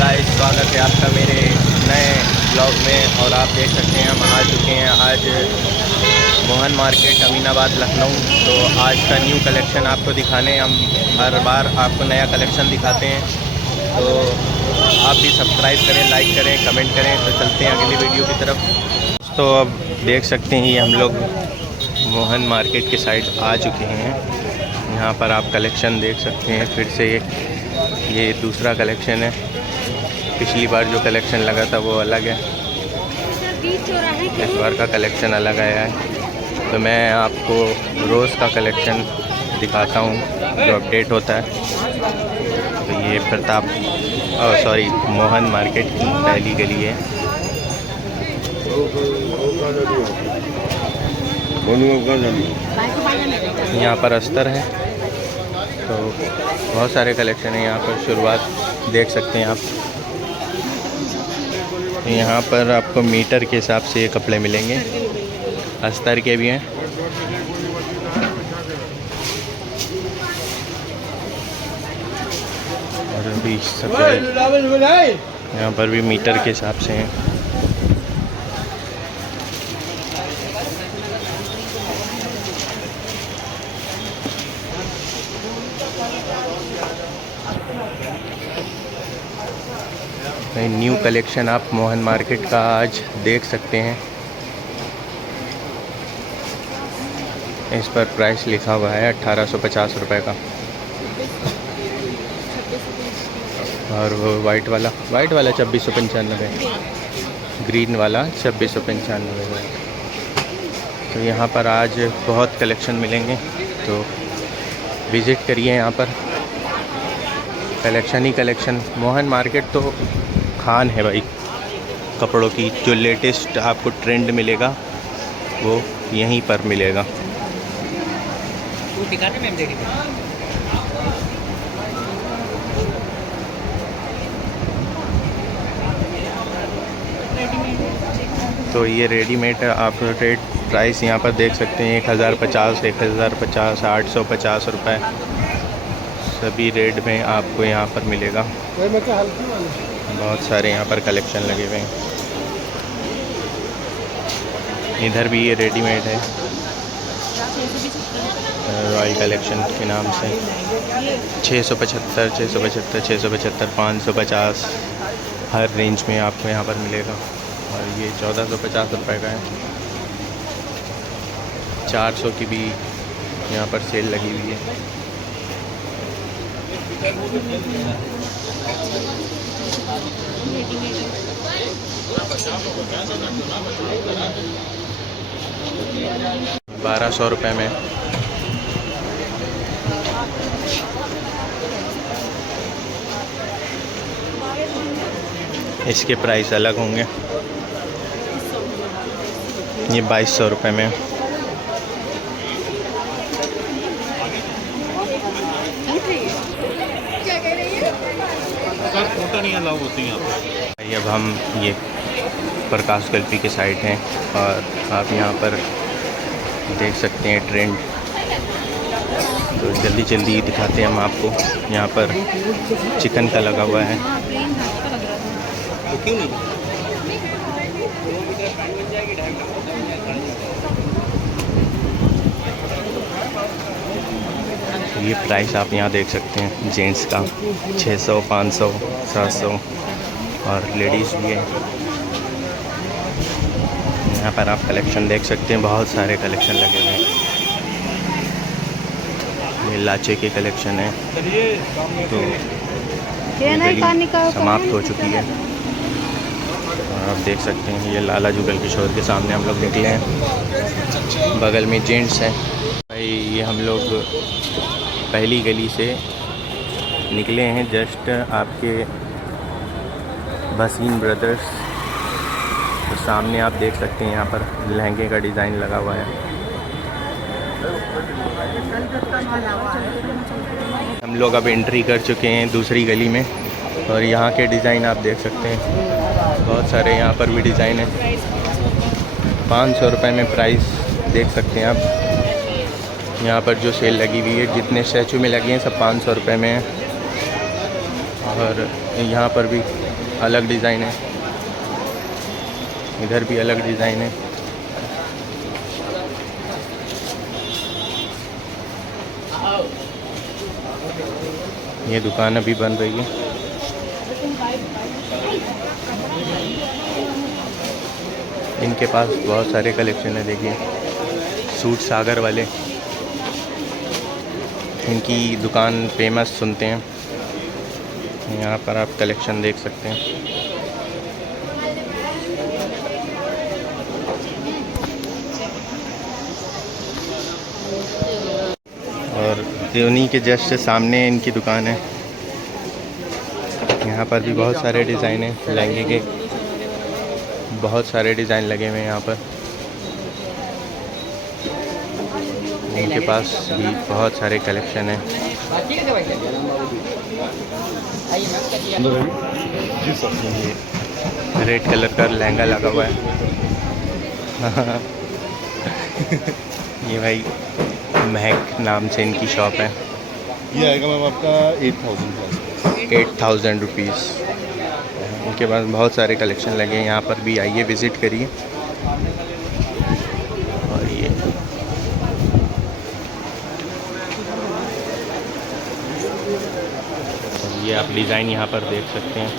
Guys, स्वागत है आपका मेरे नए ब्लॉग में। और आप देख सकते हैं हम आ चुके हैं आज मोहन मार्केट अमीनाबाद लखनऊ। तो आज का न्यू कलेक्शन आपको दिखाने हम हर बार आपको नया कलेक्शन दिखाते हैं। तो आप भी सब्सक्राइब करें, लाइक करें, कमेंट करें। तो चलते हैं अगली वीडियो की तरफ। तो अब देख सकते हैं ये हम लोग मोहन मार्केट के साइड आ चुके हैं। यहाँ पर आप कलेक्शन देख सकते हैं। फिर से ये दूसरा कलेक्शन है। पिछली बार जो कलेक्शन लगा था वो अलग है, इस बार का कलेक्शन अलग आया है। तो मैं आपको रोज़ का कलेक्शन दिखाता हूँ जो अपडेट होता है। तो ये प्रताप मोहन मार्केट की पहली गली है। यहाँ पर अस्तर है। तो बहुत सारे कलेक्शन है यहाँ पर। शुरुआत देख सकते हैं आप। यहाँ पर आपको मीटर के हिसाब से ये कपड़े मिलेंगे। अस्तर के भी हैं। और भी सब यहाँ पर भी मीटर के हिसाब से हैं। न्यू कलेक्शन आप मोहन मार्केट का आज देख सकते हैं। इस पर प्राइस लिखा हुआ है 1850 रुपये का। और वो वाइट वाला 2695 है। ग्रीन वाला 2695 है। तो यहाँ पर आज बहुत कलेक्शन मिलेंगे। तो विज़िट करिए यहाँ पर। कलेक्शन ही कलेक्शन। मोहन मार्केट तो खान है भाई कपड़ों की। जो लेटेस्ट आपको ट्रेंड मिलेगा वो यहीं पर मिलेगा। तो ये रेडीमेड आप रेट प्राइस यहाँ पर देख सकते हैं। 1050, 1050, 850 रुपये सभी रेट में आपको यहाँ पर मिलेगा। बहुत सारे यहाँ पर कलेक्शन लगे हुए हैं। इधर भी ये रेडीमेड है रॉयल कलेक्शन के नाम से। 675, 675, 675, 550 हर रेंज में आपको यहाँ पर मिलेगा। और ये 1450 रुपये का है। 400 की भी यहाँ पर सेल लगी हुई है। ₹1200 में इसके प्राइस अलग होंगे। ये 2200 रुपये में। अब हम ये प्रकाश गल्फी के साइड हैं। और आप यहाँ पर देख सकते हैं ट्रेंड। तो जल्दी जल्दी दिखाते हैं हम आपको। यहाँ पर चिकन का लगा हुआ है। ये प्राइस आप यहाँ देख सकते हैं। जेंट्स का 600, 500, 700 और लेडीज़ भी है। यहाँ पर आप कलेक्शन देख सकते हैं। बहुत सारे कलेक्शन लगे हुए हैं। ये लाचे के कलेक्शन है। तो समाप्त हो चुकी है। और आप देख सकते हैं ये लाला जुगल किशोर के सामने हम लोग निकले हैं। बगल में जेंट्स हैं भाई। ये हम लोग पहली गली से निकले हैं। जस्ट आपके भसीन ब्रदर्स। तो सामने आप देख सकते हैं यहाँ पर लहंगे का डिज़ाइन लगा हुआ है। हम लोग अब एंट्री कर चुके हैं दूसरी गली में। और यहाँ के डिज़ाइन आप देख सकते हैं। बहुत सारे यहाँ पर भी डिज़ाइन है। 500 रुपये में प्राइस देख सकते हैं आप। यहाँ पर जो सेल लगी हुई है, जितने स्टैचू में लगे हैं सब 500 रुपये में है। और यहाँ पर भी अलग डिज़ाइन है, इधर भी अलग डिज़ाइन है। ये दुकान अभी बन रही है। इनके पास बहुत सारे कलेक्शन है। देखिए सूट सागर वाले, इनकी दुकान फेमस सुनते हैं। यहाँ पर आप कलेक्शन देख सकते हैं। और उन्हीं के जस्ट सामने इनकी दुकान है। यहाँ पर भी बहुत सारे डिज़ाइन हैं लहंगे के, बहुत सारे डिज़ाइन लगे हुए हैं यहाँ पर। इनके पास भी बहुत सारे कलेक्शन हैं। ये रेड कलर का लहंगा लगा हुआ है। ये भाई महक नाम से इनकी शॉप है। ये आएगा मैम आपका 8,000 रुपीज़। इनके पास बहुत सारे कलेक्शन लगे हैं। यहाँ पर भी आइए, विज़िट करिए। और ये आप डिज़ाइन यहाँ पर देख सकते हैं।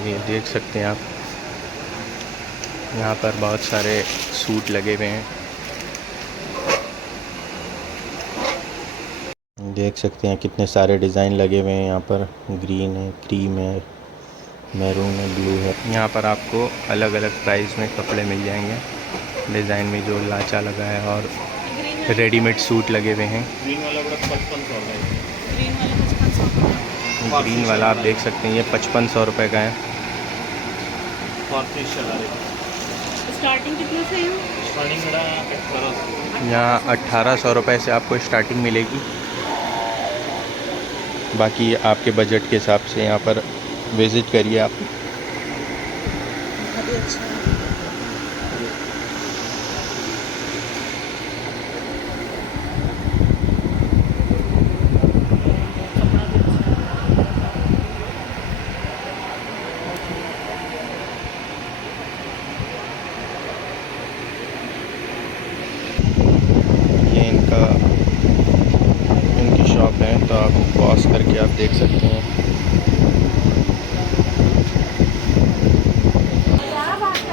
ये देख सकते हैं आप, यहाँ पर बहुत सारे सूट लगे हुए हैं। देख सकते हैं कितने सारे डिज़ाइन लगे हुए हैं यहाँ पर। ग्रीन है, क्रीम है, मैरून है, ब्लू है। यहाँ पर आपको अलग अलग प्राइस में कपड़े मिल जाएंगे। डिज़ाइन में जो लाचा लगा है और रेडीमेड सूट लगे हुए हैं। ग्रीन वाला आप देख सकते हैं, ये 5500 रुपये का है। स्टार्टिंग कितने से है? यहाँ 1800 रुपये से आपको स्टार्टिंग मिलेगी। बाकी आपके बजट के हिसाब से यहाँ पर विज़िट करिए आप। ये इनकी शॉप है, तो आप पॉज करके आप देख सकते हैं।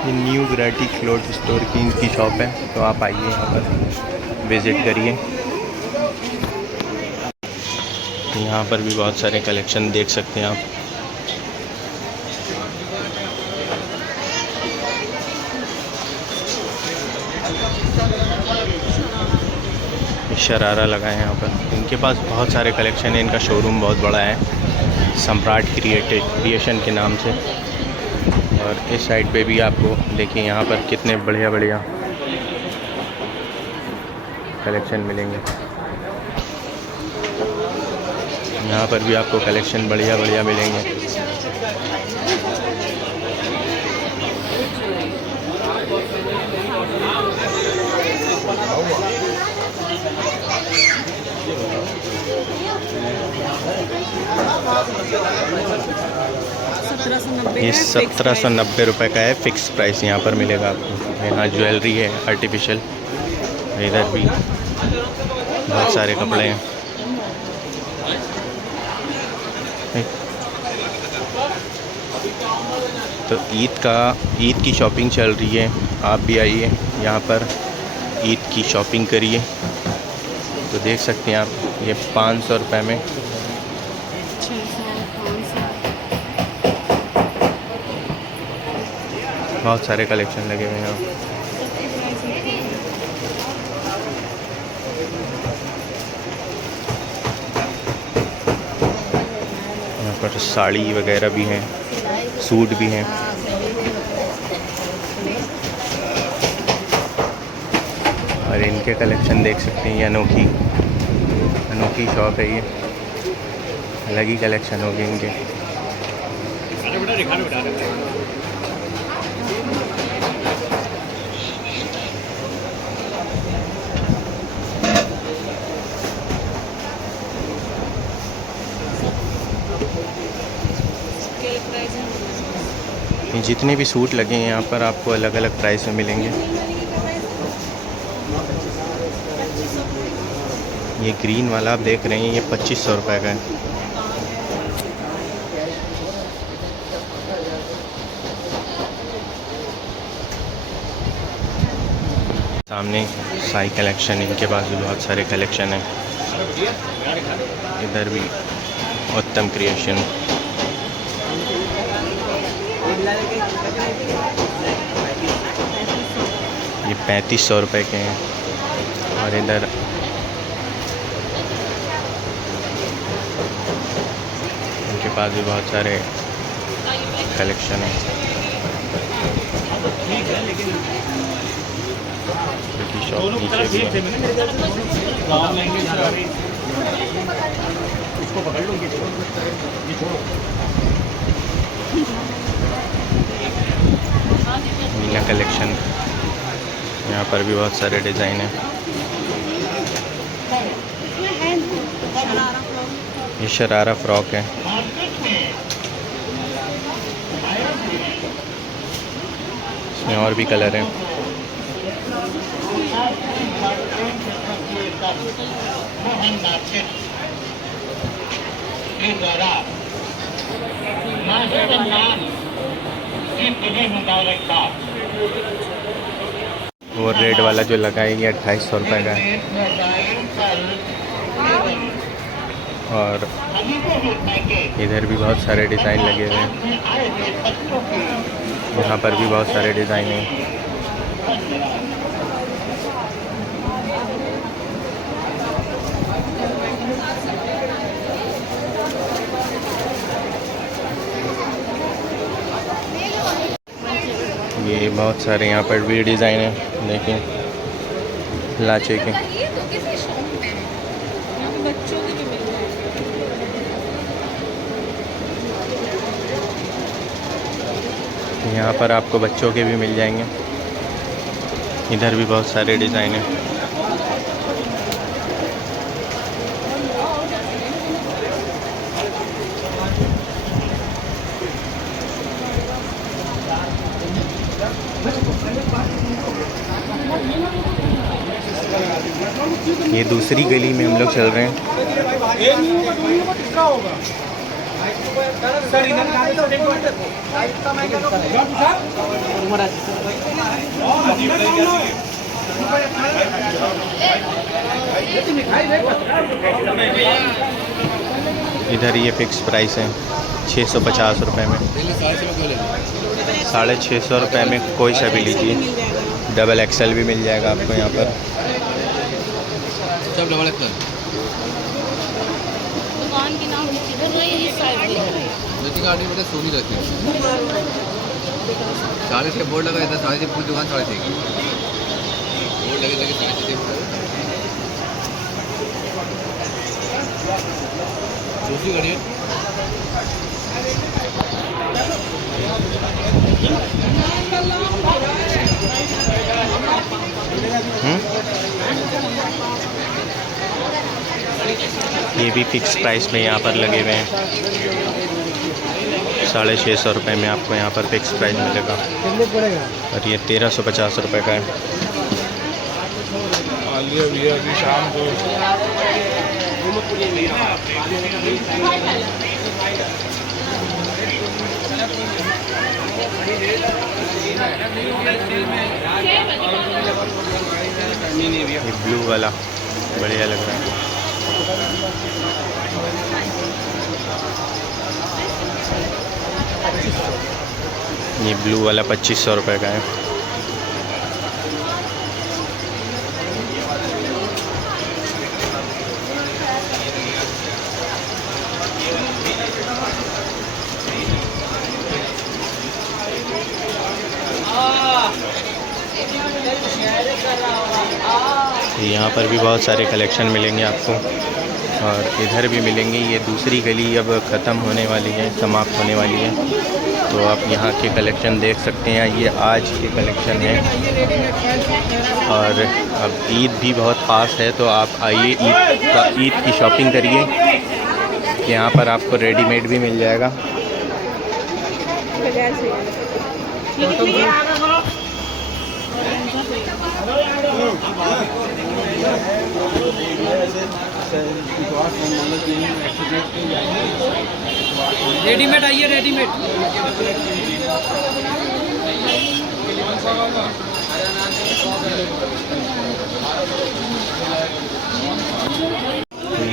ये न्यू वैरायटी क्लॉथ स्टोर की इनकी शॉप है, तो आप आइए यहाँ पर विज़िट करिए। यहाँ पर भी बहुत सारे कलेक्शन देख सकते हैं आप। शरारा लगा है यहाँ पर। इनके पास बहुत सारे कलेक्शन है। इनका शोरूम बहुत बड़ा है, सम्राट क्रिएशन के नाम से। और इस साइड पे भी आपको देखिए यहाँ पर कितने बढ़िया बढ़िया कलेक्शन मिलेंगे। यहाँ पर भी आपको कलेक्शन बढ़िया बढ़िया मिलेंगे। ये 1790 रुपये का है, फ़िक्स प्राइस यहाँ पर मिलेगा आपको। यहाँ ज्वेलरी है आर्टिफिशियल, इधर भी बहुत सारे कपड़े हैं। तो ईद की शॉपिंग चल रही है, आप भी आइए यहाँ पर ईद की शॉपिंग करिए। तो देख सकते हैं आप, ये 500 रुपये में बहुत सारे कलेक्शन लगे हुए हैं यहाँ। यहाँ पर साड़ी वगैरह भी हैं, सूट भी हैं। और इनके कलेक्शन देख सकते हैं। ये अनोखी शॉप है, ये अलग ही कलेक्शन होगी इनके। ये जितने भी सूट लगे हैं यहाँ पर आपको अलग अलग प्राइस में मिलेंगे। ये ग्रीन वाला आप देख रहे हैं, ये 2500 रुपये का है। सामने साई कलेक्शन, इनके पास भी बहुत सारे कलेक्शन हैं। इधर भी उत्तम क्रिएशन, ये 3500 रुपये के हैं। और इधर इनके पास भी बहुत सारे कलेक्शन हैं। शॉप नीचे भी है। मीना कलेक्शन, यहाँ पर भी बहुत सारे डिज़ाइन हैं। ये शरारा फ्रॉक है। इसमें और भी कलर हैं। वो रेड वाला जो लगाएंगे 2800 रुपये का है। और इधर भी बहुत सारे डिज़ाइन लगे हुए हैं। यहाँ पर भी बहुत सारे डिज़ाइन हैं। ये बहुत सारे यहाँ पर भी डिज़ाइन हैं। देखिए लाचे के। यहाँ पर आपको बच्चों के भी मिल जाएंगे। इधर भी बहुत सारे डिज़ाइन हैं। ये दूसरी गली में हम लोग चल रहे हैं। इधर ये फिक्स प्राइस है 650 रुपये में। 650 रुपये में कोई सा भी लीजिए। डबल एक्सेल भी मिल जाएगा आपको यहाँ पर। सब डबल एक्सेल दुकान की नाम इस साइड में सोनी रहती है। 6.5 बोर्ड लगा था। 6.5 पूरी दुकान 6.5 बोर्ड लगे 6.5 दूसरी गाड़ी है। ये भी फिक्स प्राइस में यहाँ पर लगे हुए हैं। 650 रुपये में आपको यहाँ पर फिक्स प्राइस मिलेगा। और ये 1350 रुपये का है। शाम को ये ब्लू वाला बढ़िया लग रहा है। ये ब्लू वाला 2500 रुपये का है। यहाँ पर भी बहुत सारे कलेक्शन मिलेंगे आपको। और इधर भी मिलेंगे। ये दूसरी गली अब ख़त्म होने वाली है, समाप्त होने वाली है। तो आप यहाँ के कलेक्शन देख सकते हैं। ये आज के कलेक्शन हैं। और अब ईद भी बहुत पास है, तो आप आइए ईद की शॉपिंग करिए। यहाँ पर आपको रेडीमेड भी मिल जाएगा। बगैर से ये कितने की ऑर्गेन्जा पे रेडीमेड आइए, रेडीमेड।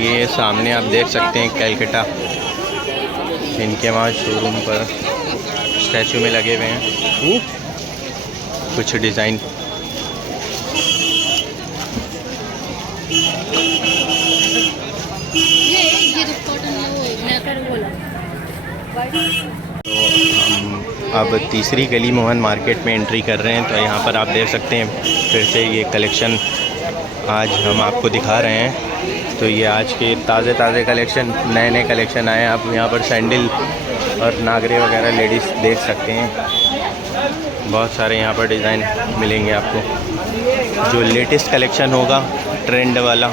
ये सामने आप देख सकते हैं कैलकटा, इनके वहाँ शोरूम पर स्टैचू में लगे हुए हैं कुछ डिज़ाइन। तो हम अब तीसरी गली मोहन मार्केट में एंट्री कर रहे हैं। तो यहाँ पर आप देख सकते हैं फिर से ये कलेक्शन आज हम आपको दिखा रहे हैं। तो ये आज के ताज़े कलेक्शन, नए कलेक्शन आए हैं। आप यहाँ पर सैंडल और नागरे वगैरह लेडीज़ देख सकते हैं। बहुत सारे यहाँ पर डिज़ाइन मिलेंगे आपको। जो लेटेस्ट कलेक्शन होगा ट्रेंड वाला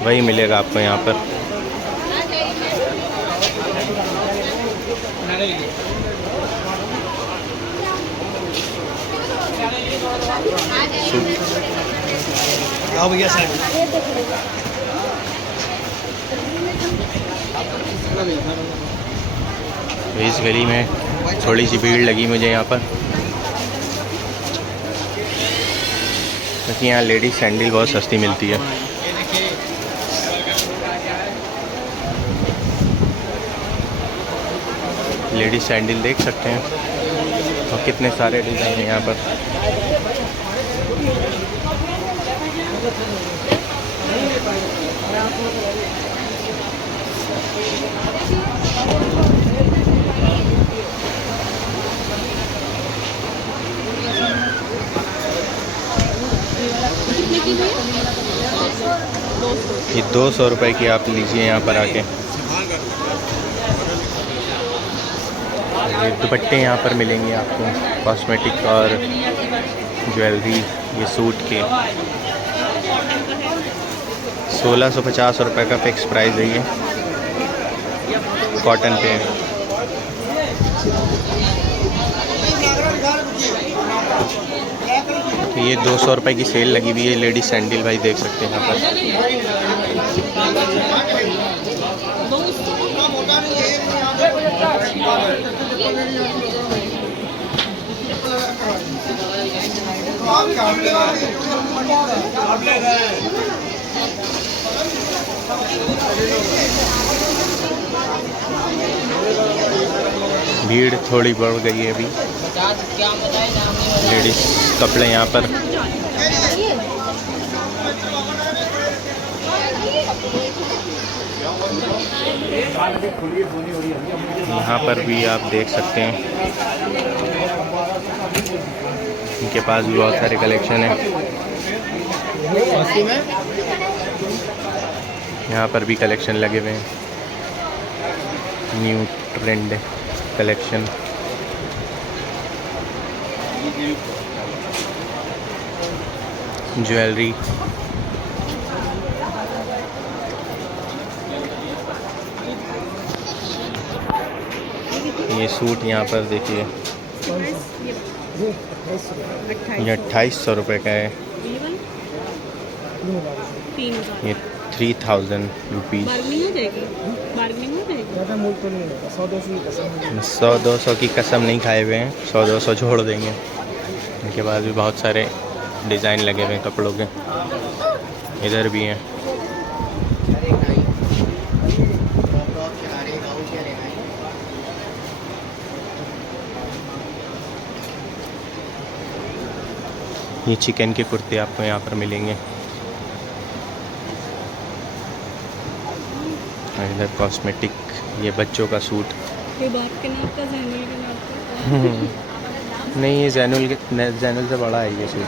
वही मिलेगा आपको यहाँ पर। आओ भैया साहब। तो इस गली में थोड़ी सी भीड़ लगी मुझे यहाँ पर, क्योंकि यहाँ लेडीज़ सैंडल बहुत सस्ती मिलती है। लेडीज़ सैंडल देख सकते हैं और कितने सारे डिज़ाइन हैं यहाँ पर। ये 200 रुपए की आप लीजिए यहाँ पर आके। ये दुपट्टे यहाँ पर मिलेंगे आपको, कॉस्मेटिक और ज्वेलरी। ये सूट के 1650 रुपये का फिक्स प्राइस है। ये कॉटन पे है। तो ये 200 रुपये की सेल लगी हुई है। लेडीज सैंडल भाई देख सकते हैं यहाँ पर। भीड़ थोड़ी बढ़ गई है अभी। लेडीज कपड़े यहाँ पर। यहाँ पर भी आप देख सकते हैं, इनके पास भी बहुत सारे कलेक्शन है। यहाँ पर भी कलेक्शन लगे हुए हैं, न्यू ट्रेंड कलेक्शन। ज्वेलरी, ये सूट यहाँ पर देखिए, ये 2800 रुपये का है। ये 3000 रुपीज़। 100-200 की कसम नहीं खाए हुए हैं, 100-200 छोड़ देंगे। इनके पास भी बहुत सारे डिज़ाइन लगे हुए हैं कपड़ों के। इधर भी हैं। ये चिकन के कुर्ते आपको यहाँ पर मिलेंगे। इधर कॉस्मेटिक, ये बच्चों का सूट। ये बात के नाम का जैनुल के नाम का नहीं, ये जैनुल से बड़ा है ये सूट।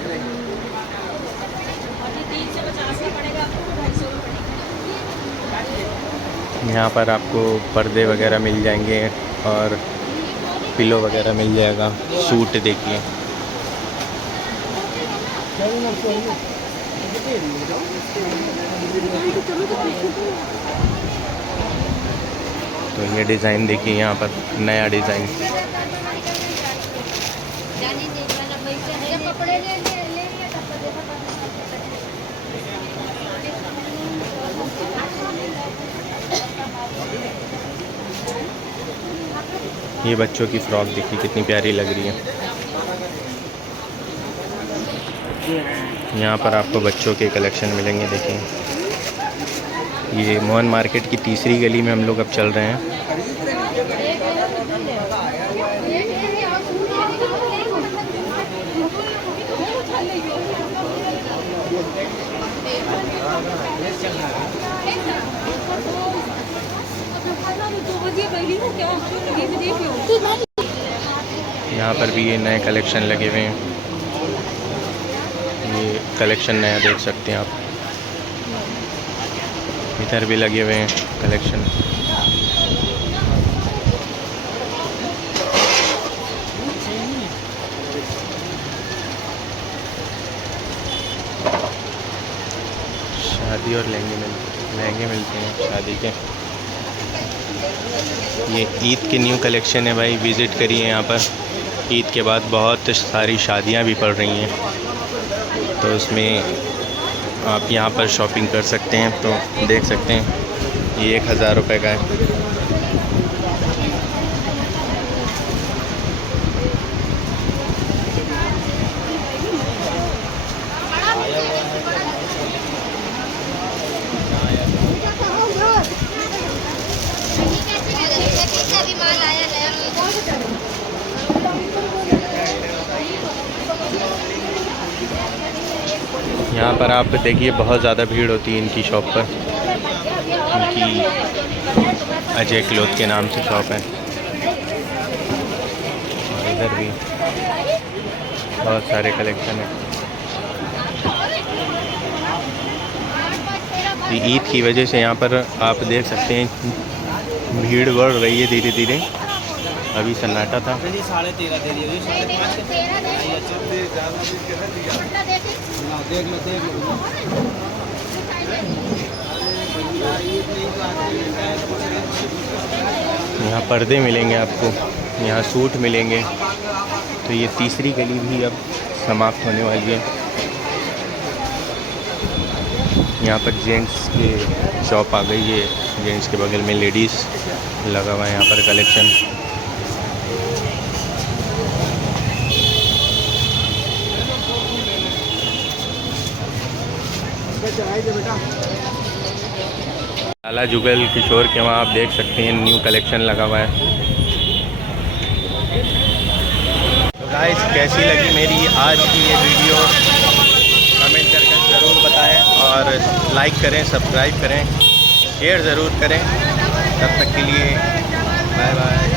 यहाँ पर आपको पर्दे वगैरह मिल जाएंगे और पिलो वगैरह मिल जाएगा। सूट देखिए, तो ये डिज़ाइन देखिए यहाँ पर, नया डिज़ाइन। ये बच्चों की फ़्रॉक देखिए कितनी प्यारी लग रही है। यहाँ पर आपको बच्चों के कलेक्शन मिलेंगे। देखिए ये मोहन मार्केट की तीसरी गली में हम लोग अब चल रहे हैं। यहाँ पर भी ये नए कलेक्शन लगे हुए हैं। ये कलेक्शन नया देख सकते हैं आप। इधर भी लगे हुए हैं कलेक्शन। शादी और लहंगे मिलते हैं शादी के। ये ईद के न्यू कलेक्शन है भाई, विज़िट करिए यहाँ पर। ईद के बाद बहुत सारी शादियाँ भी पड़ रही हैं, तो उसमें आप यहाँ पर शॉपिंग कर सकते हैं। तो देख सकते हैं ये 1000 रुपये का है। यहाँ पर आप देखिए बहुत ज़्यादा भीड़ होती है इनकी शॉप पर। इनकी अजय क्लॉथ के नाम से शॉप है। और इधर भी बहुत सारे कलेक्शन है। ईद की वजह से यहाँ पर आप देख सकते हैं भीड़ बढ़ रही है धीरे धीरे। अभी सन्नाटा था। 13.5 दे दिए। यहाँ पर्दे मिलेंगे आपको, यहाँ सूट मिलेंगे। तो ये तीसरी गली भी अब समाप्त होने वाली है। यहाँ पर जेंट्स के शॉप आ गई है। जेंट्स के बगल में लेडीज़ लगा हुआ है यहाँ पर कलेक्शन। लाला जुगल किशोर के वहाँ आप देख सकते हैं न्यू कलेक्शन लगा हुआ है। तो गाइस कैसी लगी मेरी आज की ये वीडियो, कमेंट करके ज़रूर बताएं और लाइक करें, सब्सक्राइब करें, शेयर ज़रूर करें। तब तक के लिए बाय बाय।